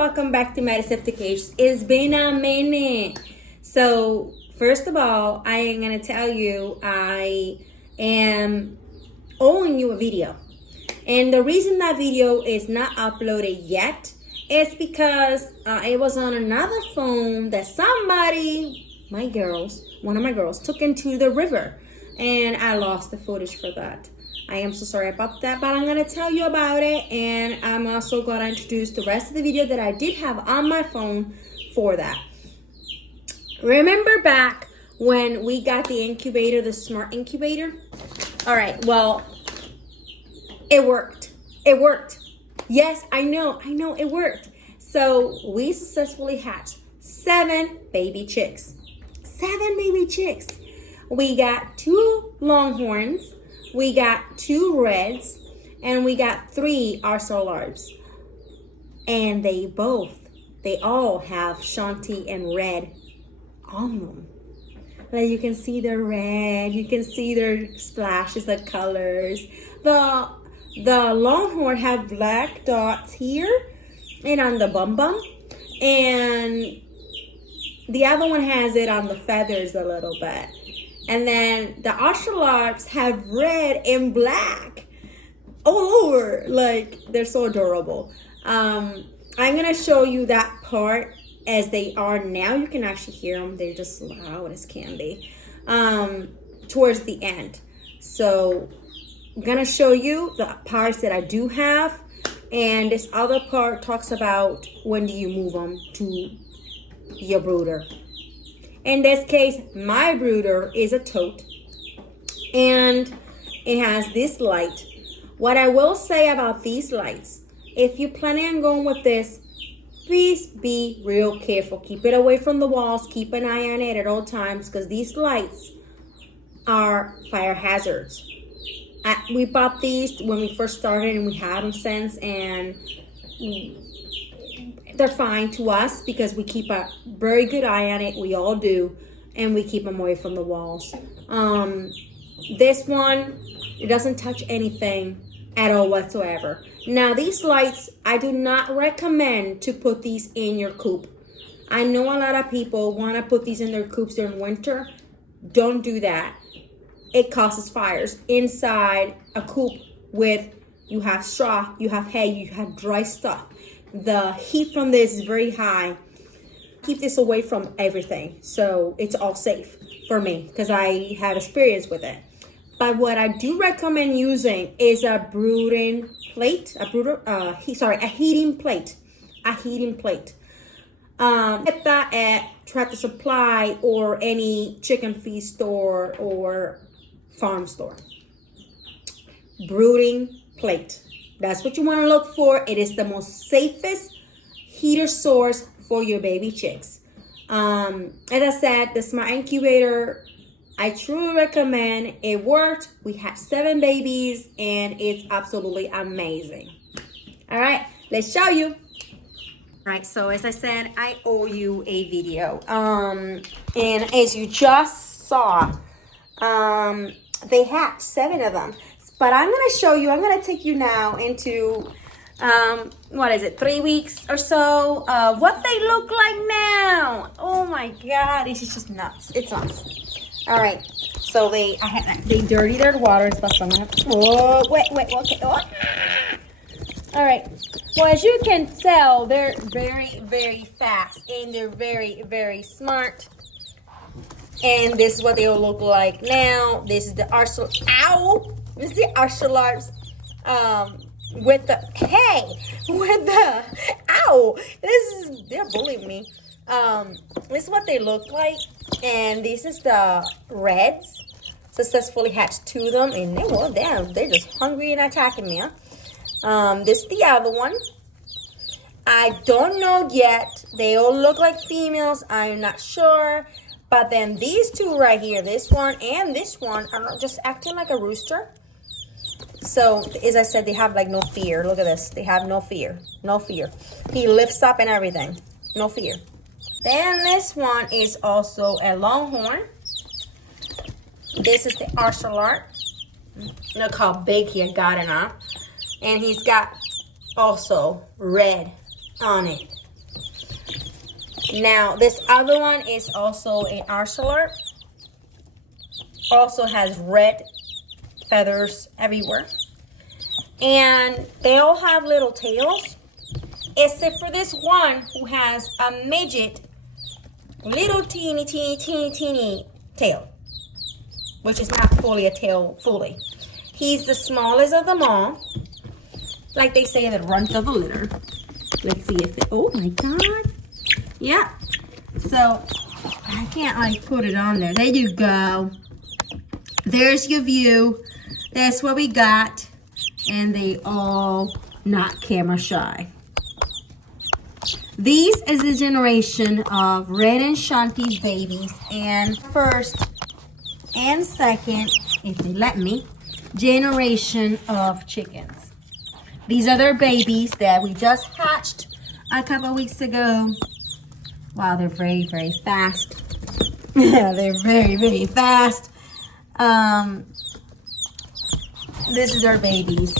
welcome back to Medicine. It's been a minute. So first of all, I am gonna tell you I am owing you a video, and the reason that video is not uploaded yet is because it was on another phone that somebody, one of my girls, took into the river, and I lost the footage for that. I am so sorry about that, but I'm going to tell you about it, and I'm also going to introduce the rest of the video that I did have on my phone for that. Remember back when we got the incubator, the smart incubator? All right, well, it worked. It worked. Yes, I know, it worked. So we successfully hatched 7 baby chicks. 7 baby chicks. We got 2 longhorns. We got 2 reds, and we got 3 arcellards. And they all have Shanti and red on them. Like you can see the red, you can see their splashes of colors. The longhorn have black dots here and on the bum, and the other one has it on the feathers a little bit. And then the ocelots have red and black all over. Like, they're so adorable. I'm going to show you that part as they are now. You can actually hear them. They're just loud as can be. Towards the end. So, I'm going to show you the parts that I do have. And this other part talks about when do you move them to your brooder. In this case, my brooder is a tote, and it has this light. What I will say about these lights, if you're planning on going with this, please be real careful. Keep it away from the walls. Keep an eye on it at all times, because these lights are fire hazards. We bought these when we first started, and we had them since, and they're fine to us because we keep a very good eye on it. We all do, and we keep them away from the walls. This one, it doesn't touch anything at all whatsoever. Now, these lights, I do not recommend to put these in your coop. I know a lot of people want to put these in their coops during winter. Don't do that. It causes fires inside a coop you have straw, you have hay, you have dry stuff. The heat from this is very high. Keep this away from everything, so it's all safe for me because I have experience with it. But what I do recommend using is a brooding plate, a heating plate. Get that at Tractor Supply or any chicken feed store or farm store. Brooding plate. That's what you want to look for. It is the most safest heater source for your baby chicks. As I said, the smart incubator, I truly recommend. It worked. We had 7 babies, and it's absolutely amazing. All right, let's show you. All right, so as I said, I owe you a video. And as you just saw, they had 7 of them. But I'm going to show you, I'm going to take you now into, 3 weeks or so, what they look like now. Oh my God, this is just nuts. It's nuts. All right, so they dirty their waters, but I'm going to, okay. Oh. All right, well, as you can tell, they're very, very fast, and they're very, very smart. And this is what they will look like now. This is the This is the arcellards with the they're bullying me. This is what they look like, and this is the reds. Successfully hatched 2 of them, and they're just hungry and attacking me. This is the other one. I don't know yet. They all look like females. I'm not sure. But then these 2 right here, this one and this one, are just acting like a rooster. So, as I said, they have like no fear. Look at this. They have no fear. No fear. He lifts up and everything. No fear. Then this one is also a longhorn. This is the arcellar. Look how big he had gotten up. And he's got also red on it. Now, this other one is also an arcelar. Also has red feathers everywhere. And they all have little tails, except for this one who has a midget, little teeny tail, which is not fully a tail fully. He's the smallest of them all. Like they say, the runt of the litter. Let's see if it, oh my God. Yeah. So, I can't like put it on there. There you go. There's your view. That's what we got. And they all not camera shy. These is the generation of Red and Shanti's babies. And first and second, if they let me, generation of chickens. These are their babies that we just hatched a couple weeks ago. Wow, they're very, very fast. Yeah, they're very, very fast. This is their babies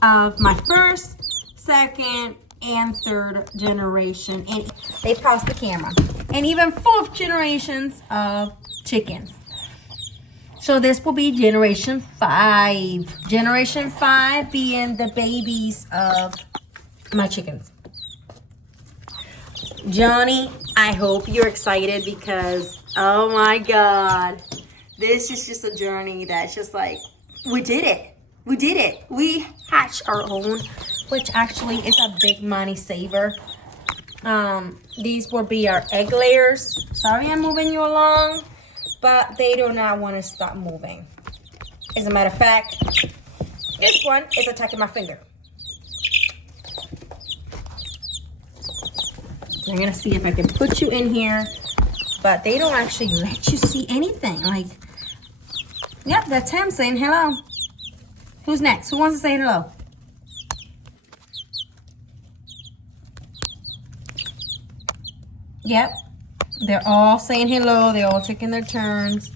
of my first, second, and third generation. And they paused the camera. And even fourth generations of chickens. So this will be generation 5. Generation 5 being the babies of my chickens. Johnny, I hope you're excited because, oh my God, this is just a journey that's just like, we did it. We did it. We hatched our own, which actually is a big money saver. These will be our egg layers. Sorry I'm moving you along, but they do not want to stop moving. As a matter of fact, this one is attacking my finger. I'm gonna see if I can put you in here, but they don't actually let you see anything. Like, yep, that's him saying hello. Who's next? Who wants to say hello? Yep, they're all saying hello. They're all taking their turns.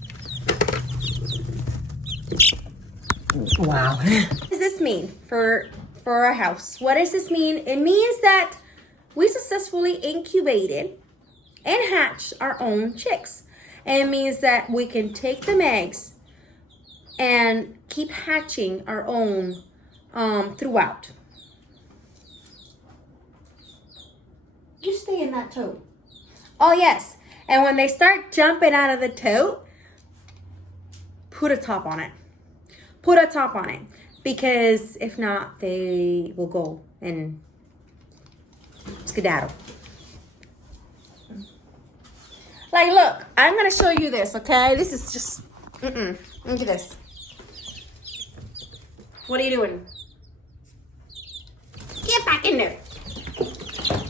Wow. What does this mean for our house? What does this mean? It means that we successfully incubated and hatched our own chicks. And it means that we can take them eggs and keep hatching our own throughout. You stay in that tote. Oh yes, and when they start jumping out of the tote, put a top on it. Put a top on it, because if not, they will go and skedaddle. Like, look, I'm gonna show you this, okay? This is just, look at this. What are you doing? Get back in there.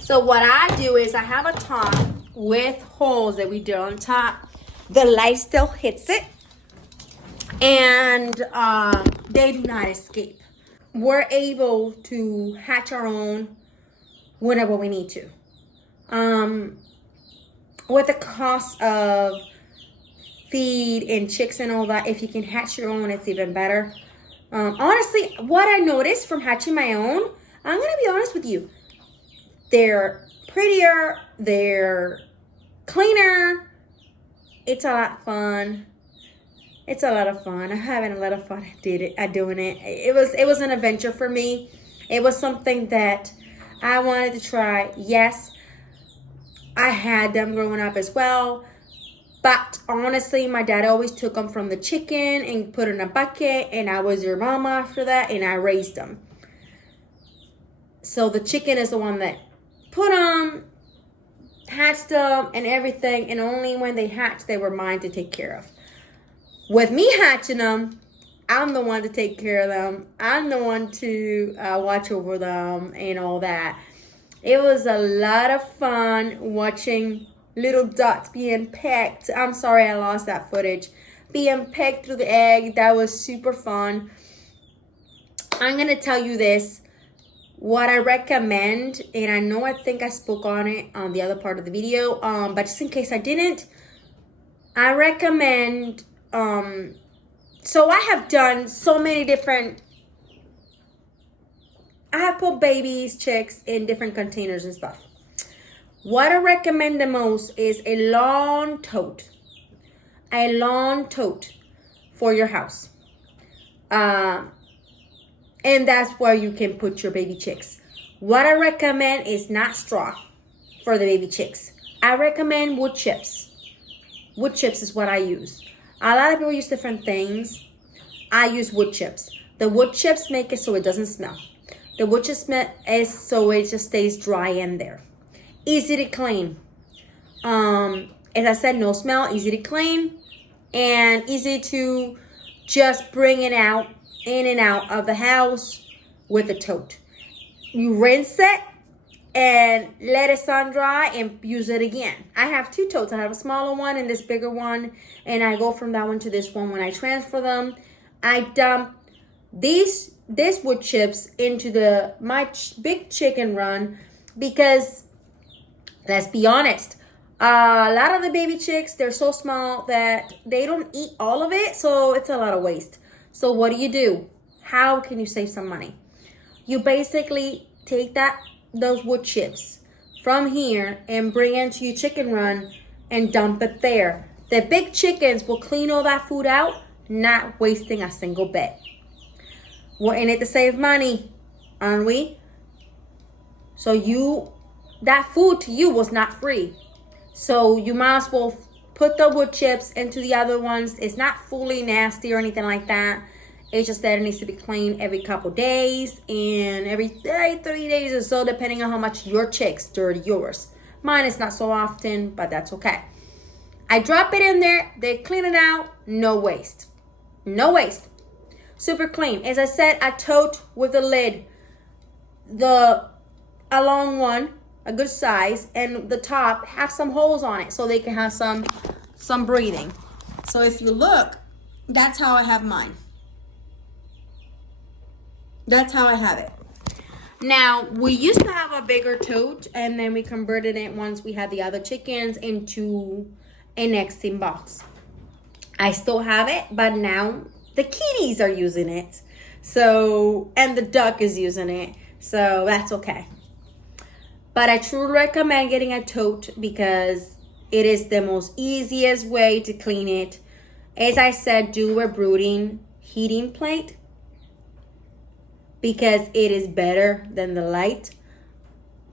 So what I do is I have a top with holes that we do on top. The light still hits it, and they do not escape. We're able to hatch our own whenever we need to. With the cost of feed and chicks and all that, if you can hatch your own, it's even better. Honestly, what I noticed from hatching my own, I'm gonna be honest with you, they're prettier, they're cleaner. It's a lot of fun. It's a lot of fun. I'm having a lot of fun doing it. It was an adventure for me. It was something that I wanted to try. Yes, I had them growing up as well. But honestly, my dad always took them from the chicken and put in a bucket. And I was their mama after that. And I raised them. So the chicken is the one that put them, hatched them, and everything. And only when they hatched, they were mine to take care of. With me hatching them, I'm the one to take care of them. I'm the one to watch over them and all that. It was a lot of fun watching little dots being pecked. I'm sorry I lost that footage. Being pecked through the egg. That was super fun. I'm going to tell you this. What I recommend, and I think I spoke on it on the other part of the video, but just in case I didn't, I recommend, so I have done so many different, I have put babies, chicks in different containers and stuff. What I recommend the most is a long tote for your house. And that's where you can put your baby chicks. What I recommend is not straw for the baby chicks. I recommend wood chips. Wood chips is what I use. A lot of people use different things. I use wood chips. The wood chips make it so it doesn't smell. The wood chips is so it just stays dry in there. Easy to clean. As I said, no smell, easy to clean, and easy to just bring it out, in and out of the house with a tote. You rinse it and let it sun dry and use it again. I have two totes. I have a smaller one and this bigger one, and I go from that one to this one. When I transfer them, I dump this wood chips into my big chicken run, because let's be honest, a lot of the baby chicks, they're so small that they don't eat all of it, so it's a lot of waste. So what do? How can you save some money? You basically take those wood chips from here and bring it to your chicken run and dump it there. The big chickens will clean all that food out, not wasting a single bit. We're in it to save money, aren't we? So that food to you was not free. So you might as well put the wood chips into the other ones. It's not fully nasty or anything like that. It's just that it needs to be cleaned every couple days and every 3 days or so, depending on how much your chicks dirty yours. Mine is not so often, but that's okay. I drop it in there. They clean it out. No waste. No waste. Super clean. As I said, a tote with a lid. A long one, a good size, and the top have some holes on it so they can have some breathing. So if you look, that's how I have mine. That's how I have it. Now, we used to have a bigger tote, and then we converted it once we had the other chickens into a nesting box. I still have it, but now the kitties are using it. So, and the duck is using it. So that's okay. But I truly recommend getting a tote because it is the most easiest way to clean it. As I said, do a brooding heating plate because it is better than the light,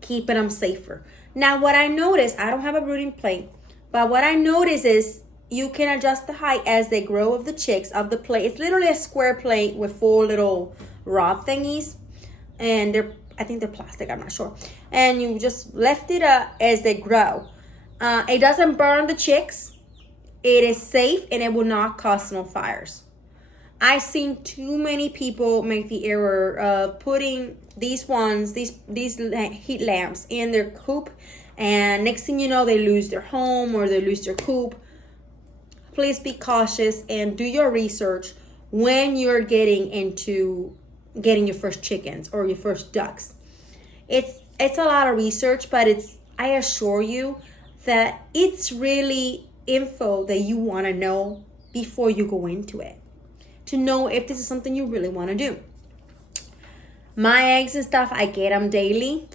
keeping them safer. Now, what I noticed, I don't have a brooding plate, but what I noticed is you can adjust the height as they grow of the chicks of the plate. It's literally a square plate with 4 little rod thingies, and I think they're plastic, I'm not sure. And you just lift it up as they grow. It doesn't burn the chicks. It is safe, and it will not cause no fires. I've seen too many people make the error of putting these heat lamps in their coop, and next thing you know, they lose their home or they lose their coop. Please be cautious and do your research when you're getting your first chickens or your first ducks. It's a lot of research, but I assure you that it's really info that you want to know before you go into it, to know if this is something you really want to do. My eggs and stuff, I get them daily.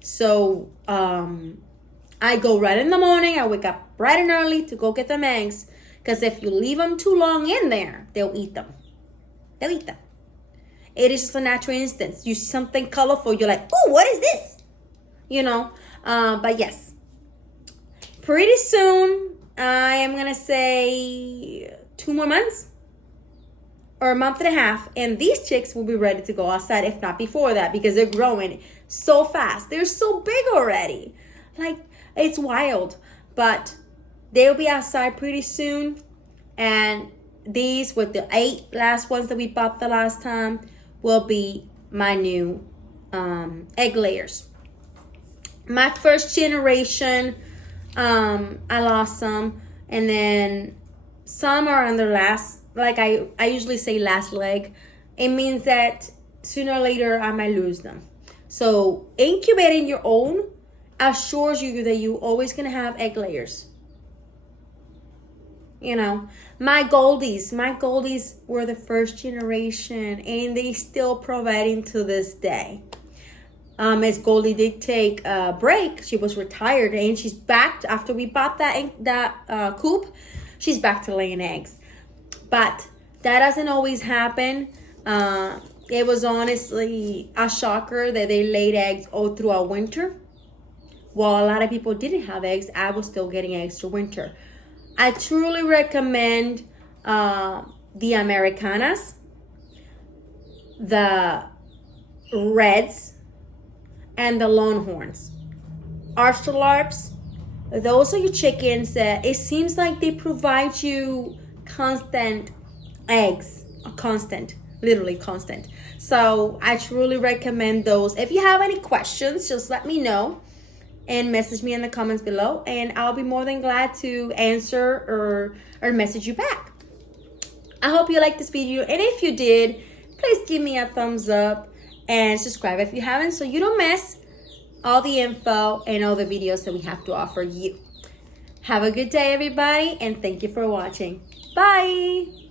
So I go right in the morning. I wake up bright and early to go get them eggs. Because if you leave them too long in there, they'll eat them. They'll eat them. It is just a natural instinct. You see something colorful, you're like, oh, what is this? But yes. Pretty soon, I am going to say 2 more months or a month and a half, and these chicks will be ready to go outside, if not before that, because they're growing so fast. They're so big already. Like, it's wild. But they'll be outside pretty soon, and these, with the 8 last ones that we bought the last time, will be my new egg layers. My first generation, I lost some, and then some are on their last, like I usually say last leg. It means that sooner or later I might lose them. So incubating your own assures you that you're always going to have egg layers. My goldies were the first generation, and they still providing to this day. Miss Goldie did take a break. She was retired, and she's back after we bought that coop. She's back to laying eggs, but that doesn't always happen. It was honestly a shocker that they laid eggs all throughout winter. While a lot of people didn't have eggs, I was still getting eggs through winter. I truly recommend the Americanas, the Reds, and the Longhorns. Australorps, those are your chickens that it seems like they provide you constant eggs, literally constant. So I truly recommend those. If you have any questions, just let me know and message me in the comments below, and I'll be more than glad to answer or message you back. I hope you liked this video, and if you did, please give me a thumbs up and subscribe if you haven't, so you don't miss all the info and all the videos that we have to offer you. Have a good day, everybody, and thank you for watching. Bye.